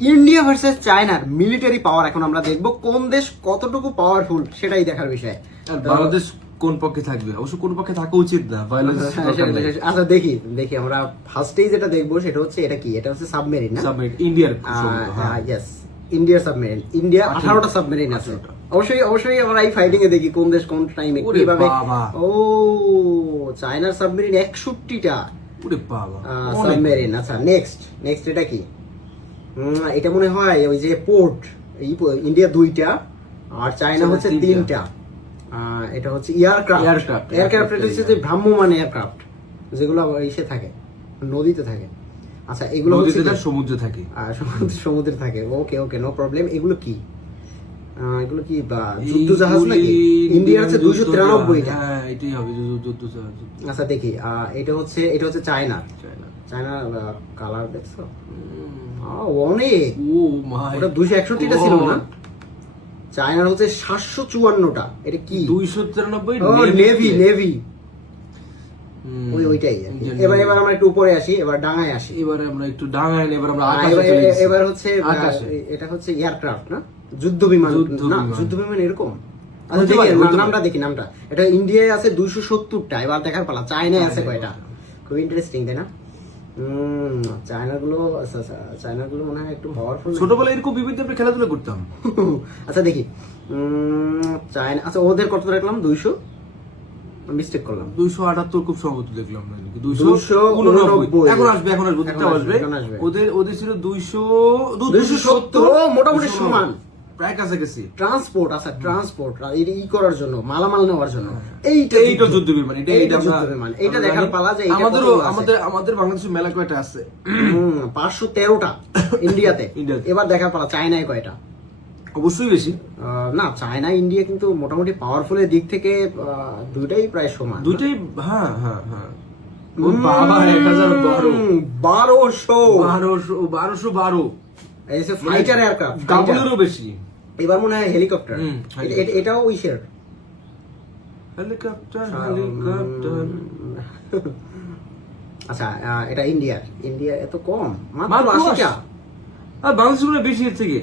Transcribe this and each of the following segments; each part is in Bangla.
ইন্ডিয়া ভার্সেস চায়নার মিলিটারি পাওয়ার এখন আমরা দেখবো কোন দেশ কতটুকু পাওয়ারফুল সেটাই দেখার বিষয়। আর বাংলাদেশ কোন পক্ষে থাকবে? অবশ্য কোন পক্ষে থাকা উচিত না, ভায়োলেন্স। আচ্ছা দেখি আমরা ফার্স্টেই যেটা দেখবো সেটা হচ্ছে এটা কি, এটা হচ্ছে সাবমেরিন না? সাবমেরিন ইন্ডিয়ার। ইয়েস, ইন্ডিয়ার সাবমেরিন। ইন্ডিয়া 18টা সাবমেরিন আছে। অবশ্যই আমরা এই ফাইটিং এ দেখি কোন দেশ কোন টাইমে কিভাবে। ও চায়নার সাবমেরিন 61টা। ওরে বাবা, সাবমেরিন। আচ্ছা নেক্সট এটা কি? এটা মনে হয় ওই যে পোর্ট, ইন্ডিয়া 2টা আর চায়না হচ্ছে 3টা। এটা হচ্ছে এয়ারক্রাফট। এটা হচ্ছে যে ভ্রাম্যমাণ এয়ারক্রাফট যেগুলো ইসে থাকে, নদীতে থাকে। আচ্ছা এগুলো হচ্ছে সমুদ্রে থাকে। সমুদ্রে থাকে। Okay no problem. এগুলো কি বা যুদ্ধ জাহাজ নাকি? ইন্ডিয়া হচ্ছে 293টা। হ্যাঁ এটাই হবে যুদ্ধ জাহাজ। আচ্ছা দেখি, এটা হচ্ছে চায়না কালার দেখছো? অনেক। ও মাই, ওটা 261টা ছিল না? চায়নার হচ্ছে 754টা। এটা কি? 293। নেভি। ওইটাই। এবার আমরা একটু উপরে আসি, এবার ডাঙায় আসি। এবারে আমরা একটু ডাঙায়, এবার আমরা আকাশে চলে গেছি। এবার হচ্ছে এটা হচ্ছে এয়ারক্রাফট না, যুদ্ধ বিমান না? যুদ্ধ বিমান এরকম। আচ্ছা দেখি নামটা। এটা ইন্ডিয়ায় আছে 270টা। এবার দেখার পালা চায়নায় আছে কয়টা। খুব ইন্টারেস্টিং তাই না? চায়নাগুলো মনে হয় একটু পাওয়ারফুল। ছোটবেলায় এরকম বিভিন্ন আমরা খেলাধুলা করতাম। আচ্ছা দেখি চায়না। আচ্ছা ওদের কত রাখলাম? 200, মিস্টেক করলাম। 278 খুব সম্ভবত দেখলাম না, 289। এখন আসবে। ওদের ছিল 270। মোটামুটি সমান, প্রায় কাছাকাছি। ট্রান্সপোর্ট। আচ্ছা ট্রান্সপোর্ট ই করার জন্য, মালামাল নেওয়ার জন্য। এইটা যুদ্ধ বিমান। এইটা দেখার পালা যে আমাদের বাংলাদেশে মেলা কয়টা আছে? 513টা ইন্ডিয়াতে। এবার দেখার পালা চায়নায় কয়টা? অবশ্যই বেশি না, চায়না ইন্ডিয়া কিন্তু মোটামুটি পাওয়ারফুলের দিক থেকে দুইটাই প্রায় সমান। দুইটাই। হ্যাঁ। ও বাবা, 1212। এই যে ফাইটার এয়ারক্রাফট, ডাবলেরও বেশি। এবার মনে হয় হেলিকপ্টার। এটাও ইসের হেলিকপ্টার। আচ্ছা এটা ইন্ডিয়া এত কম, মাত্র 80টা। আর বাংলাদেশ বেশি এর থেকে।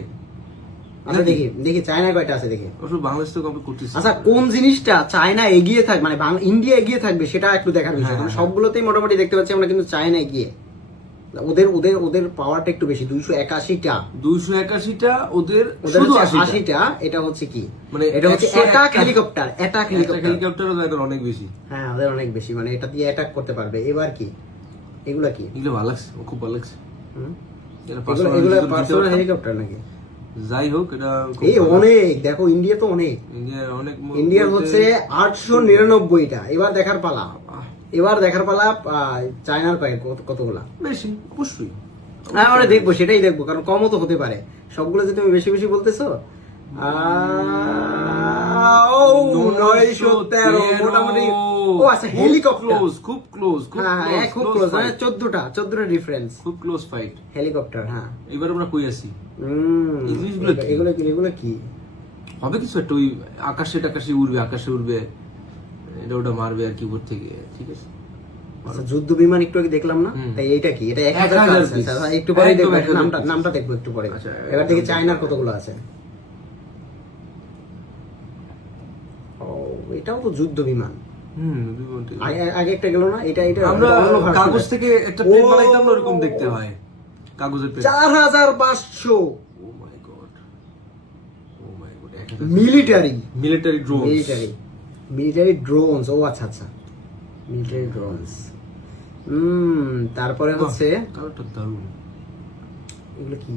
আচ্ছা দেখি চায়না কয়টা আছে দেখি। বাংলাদেশ তো কমপ্লিট করতেছে। আচ্ছা কোন জিনিসটা চায়না এগিয়ে থাকবে, মানে ইন্ডিয়া এগিয়ে থাকবে সেটা একটু দেখার বিষয়। সবগুলোতেই মোটামুটি দেখতে পাচ্ছি আমরা, কিন্তু চায়না এগিয়ে। ওদের পাওয়ারটা একটু বেশি, 281টা। ওদের 80টা। এটা হচ্ছে কি, মানে এটা হচ্ছে অ্যাটাক হেলিকপ্টার। হেলিকপ্টারও অনেক বেশি। হ্যাঁ ওদের অনেক বেশি, মানে এটা দিয়ে অ্যাটাক করতে পারবে। এবার কি এগুলো ভালো লাগছে, খুব ভালো লাগছে। এগুলো পার্সোনাল হেলিকপ্টার নাকি? যাই হোক, এটা অনেক। দেখো ইন্ডিয়া তো অনেক। ইন্ডিয়ার হচ্ছে 899টা। এবার দেখার পালা চায়নার কতগুলা? বেশি অবশ্যই। আমরা দেখবো, সেটাই দেখবো, কারণ কমও তো হতে পারে। সবগুলো যে তুমি বেশি বলতেছো। 913 মোটামুটি। ও আচ্ছা হেলিকপ্টার খুব ক্লোজ। হ্যাঁ খুব ক্লোজ, মানে 14টা ডিফারেন্স। খুব ক্লোজ ফাইট হেলিকপ্টার। হ্যাঁ এবার আমরা কই আছি? এগুলো কি হবে? কিছু একটা ওই আকাশে উড়বে, এটা ওটা মারবে আর কি উপর থেকে। ঠিক আছে। আচ্ছা যুদ্ধ বিমান একটু আগে দেখলাম না, তাই এইটা কি? এটা 1000 একটু পরে দেখবো, নামটা দেখবো একটু পরে। এবার দেখি চায়নার কতগুলো আছে। এটাও তো যুদ্ধ বিমান। আগে একটা গেল না? এটা আমরা কাগজ থেকে একটা প্লেন বানাইতাম না, ওরকম দেখতে হয়। কাগজের plane 4500। Oh my God. Military drones. ও আচ্ছা মিলিটারি ড্রোনস। তারপরে হচ্ছে কালারটা দারুণ। এগুলো কি?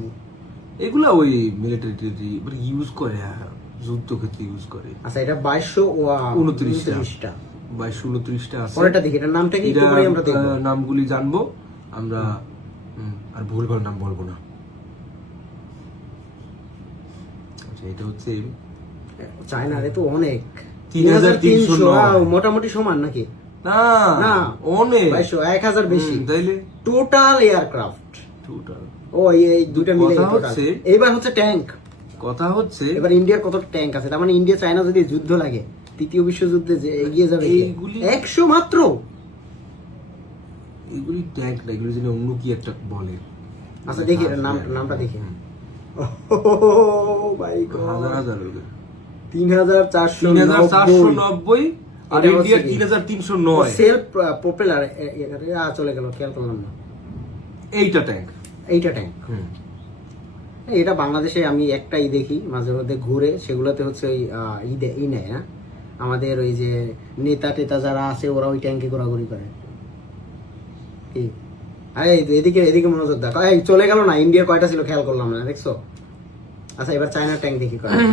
এগুলা ওই মিলিটারি ইউজ করে, যুদ্ধ ক্ষেত্রে ইউজ করে। আচ্ছা এটা 2229টা। 2229টা আছে। পরেরটা দেখি, এটার নামটা কি? একটু পরে আমরা দেখব, নামগুলি জানবো আমরা। আর ভুলভাল নাম বলবো না। আচ্ছা এটা হচ্ছে চায়নার। তো অনেক 3300। মোটামুটি সমান নাকি? না অনেক 1000 বেশি। তাইলে টোটাল এয়ারক্রাফট। ও এই দুইটা মিলে এইবার হচ্ছে ট্যাঙ্ক। কথা হচ্ছে এবার ইন্ডিয়ার কত ট্যাঙ্ক আছে? তার মানে ইন্ডিয়া চায়না যদি যুদ্ধ লাগে, তৃতীয় বিশ্বযুদ্ধে যে এগিয়ে যাবে। এইগুলি 100 মাত্র। এগুলি ট্যাঙ্ক না, এগুলি যেন অন্য কি একটা বলে। আচ্ছা দেখি এটার নামটা দেখি। ভাই হাজার হাজার উড়বে। 3490 আর এটা ইন্ডিয়ার হচ্ছে কি? 3309 সেলফ প্রপেলার চলে গেল, খেয়াল করলাম না। এইটা ট্যাঙ্ক। এইটা ট্যাঙ্ক, এটা বাংলাদেশে আমি একটাই দেখি মাঝে মধ্যে ঘুরে, সেগুলোতে হচ্ছে ওই ই নেয় না, আমাদের ওই যে নেতা টেতা যারা আছে ওরা ওই ট্যাঙ্কে ঘোরাঘুরি করে। কি আরে এদিকে এদিকে মনোযোগ দাও। এই চলে গেল না, ইন্ডিয়ার কয়টা ছিল খেয়াল করলাম না, দেখছো? আচ্ছা এবার চায়নার ট্যাঙ্ক দেখি কয়টা।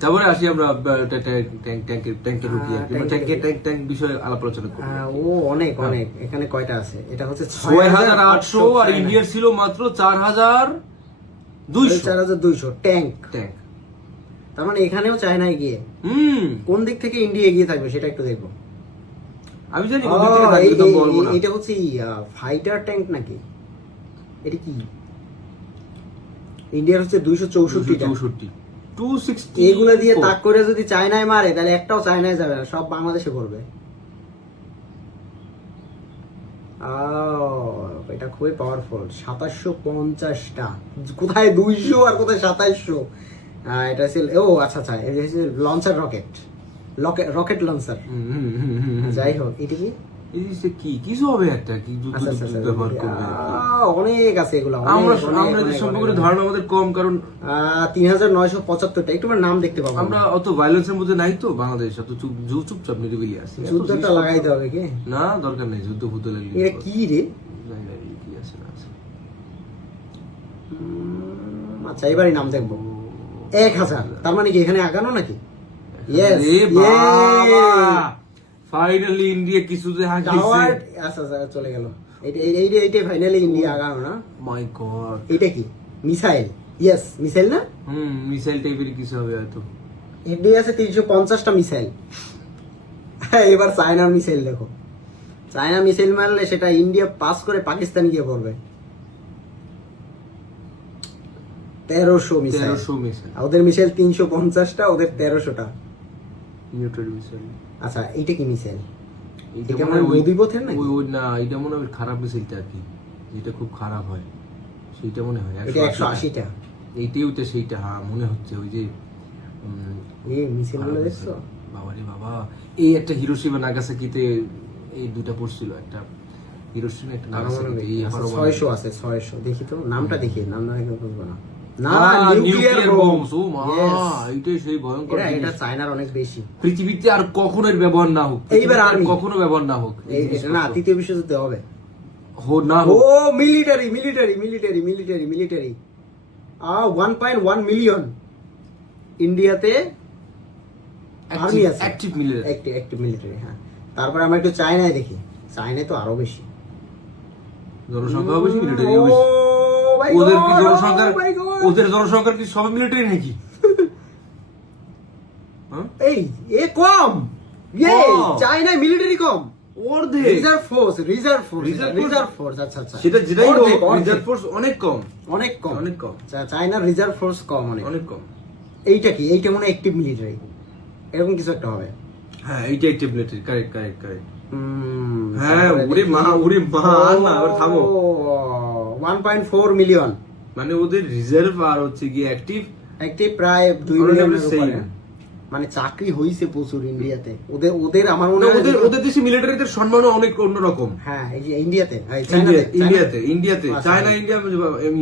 তারপরে আসি আমরা ট্যাঙ্কের রুকি আর কি, ট্যাঙ্ক বিষয়ে আলাপ আলোচনা করি। ও অনেক অনেক, এখানে কয়টা আছে? এটা হচ্ছে 6800 আর ইন্ডিয়ার ছিল মাত্র 4200 4200 ট্যাঙ্ক। ট্যাঙ্ক, তার মানে এখানেও চায়নায় গিয়ে কোন দিক থেকে ইন্ডিয়া এগিয়ে থাকবে সেটা একটু দেখবো। আমি জানি কোন দিক থেকে থাকবে, তো বলবো না। এটা হচ্ছে ফাইটার ট্যাঙ্ক নাকি? এটা কি? ইন্ডিয়ার হচ্ছে 264 টা। 260 এগুলো দিয়ে তাক করে যদি চায়নায় মারে তাহলে একটাও চায়নায় যাবে না, সব বাংলাদেশে পড়বে। এটা খুবই পাওয়ারফুল। 2750টা, কোথায় 200 আর কোথায় 2700। এটা ছিল আচ্ছা আচ্ছা, এটা হচ্ছে লঞ্চার রকেট লঞ্চার। যাই হোক, এটা কি? এই যে কি কিছু হবে একটা কি আচ্ছা, ব্যবহার করবে। অনেক আছে এগুলো। আমরা যে সম্পর্কে ধারণা আমাদের কম, কারণ 3975টা। একটু নাম দেখতে পাবো আমরা অত ভায়োলেন্সের মধ্যে নাই তো, বাংলাদেশ অত চুপচাপ নিরিবিলি আছে। যুদ্ধটা লাগাইতে হবে কি? না, দরকার নেই যুদ্ধ ফুদ্ধ লাগলে। এটা কি রে? কি আছে না আছে। আচ্ছা এবারই নাম দেখবো। 1000, তার মানে কি এখানে আগানো নাকি? ইয়েস, ফাইনালি ইন্ডিয়া কিছুতে হাঁকিছে। আচ্ছা আচ্ছা, চলে গেল। এইটা ফাইনালি ইন্ডিয়া আগানো না? মাই গড, এটা কি মিসাইল? ইয়েস মিসাইল না? মিসাইল টাইপের কিছু হবে হয়তো। ইন্ডিয়া আছে 350টা মিসাইল। এবার চায়নার মিসাইল দেখো। চায়না মিসাইল মারলে সেটা ইন্ডিয়া পাস করে পাকিস্তান গিয়ে পড়বে। 1300 মিসাইল। ওদের মিসাইল 350টা, ওদের 1300টা। Neutral missile. আচ্ছা এইটা কি মিসাইল? এটা এটা মনে হয় নদীপথের নাকি? ওই না, এটা মনে হয় খারাপ মিসাইলটা আর কি, যেটা খুব খারাপ হয় সেইটা মনে হয়। এটা 180টা। এইটাও তো সেইটা, হ্যাঁ মনে হচ্ছে। ওই যে এই মিসাইলগুলো দেখছো? বাবারে বাবা, এই একটা হিরোশিমা নাগাসাকিতে এই দুটো পড়ছিল, একটা হিরোশিমা একটা নাগাসাকিতে। এই 600 আছে, 600। দেখি তো নামটা, দেখি নাম না দেখে বুঝবো না। না, নিউক্লিয়ার বম্ব। ও মা, Yes. এইটাই সেই ভয়ঙ্কর এটা জিনিস। চায়নার অনেক বেশি। পৃথিবীতে আর কখনো এর ব্যবহার না হোক, এইবার আর army। কখনো ব্যবহার না হোক। এটা না, তৃতীয় বিশ্বযুদ্ধে হবে। না ও হোক। মিলিটারি 1.1 মিলিয়ন ইন্ডিয়াতে আর্মি আছে। Active military. অ্যাক্টিভ মিলিটারি, হ্যাঁ। তারপর আমরা একটু চায়নায় দেখি। চায়নায় তো আরো বেশি জনসংখ্যাও বেশি, মিলিটারিও বেশি। ওদের কি জনসংখ্যার, ওদের জনসংখ্যার কি সব মিলিটারি নাকি? এই কম। কম। চায়নায় মিলিটারি কম। অর্ধেক। Reserve force. আচ্ছা আচ্ছা, সেটা যেটাই হোক, অর্ধেক। রিজার্ভ ফোর্স অনেক কম। অনেক কম। চায়নার রিজার্ভ ফোর্স কম, অনেক কম। এইটা কি? এইটা মনে হয় অ্যাক্টিভ মিলিটারি, এরকম কিছু একটা হবে। হ্যাঁ, এইটা অ্যাক্টিভ মিলিটারি। কারেক্ট। হ্যাঁ, ওরে মা না, আবার থামো। 1.4 মিলিয়ন। মানে ওদের রিজার্ভ আর হচ্ছে কি অ্যাক্টিভ প্রায় 2 মিলিয়নের উপরে। মানে চাকরি হইছে প্রচুর ইন্ডিয়াতে। ওদের আমার মনে হয় ওদের দেশে মিলিটারিদের সম্মানও অনেক অন্যরকম। হ্যাঁ, এই যে ইন্ডিয়াতে, ইন্ডিয়াতে চায়না,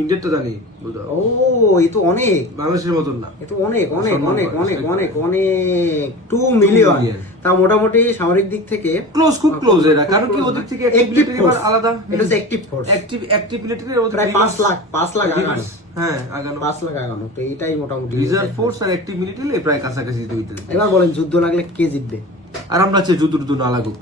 ইন্ডিয়াটা জানি। ও, এই তো অনেক, বাংলাদেশের মতন না। এ তো অনেক 2 মিলিয়ন। তা মোটামুটি সামরিক দিক থেকে খুব ক্লোজ এরা, কারণ কি ওদের থেকে আলাদা। এটা হচ্ছে অ্যাক্টিভ ফোর্স। অ্যাক্টিভ মিলিটারি প্রায় 5 লাখ আগানো। হ্যাঁ, আগানো 5 লাখ আগানো। তো এটাই মোটামুটি রিজার্ভ ফোর্স আর অ্যাক্টিভ মিলিটারি প্রায় কাছাকাছি। এবার বলেন যুদ্ধ লাগলে কে জিতবে? আর আমরা চাই যুদ্ধ না লাগুক।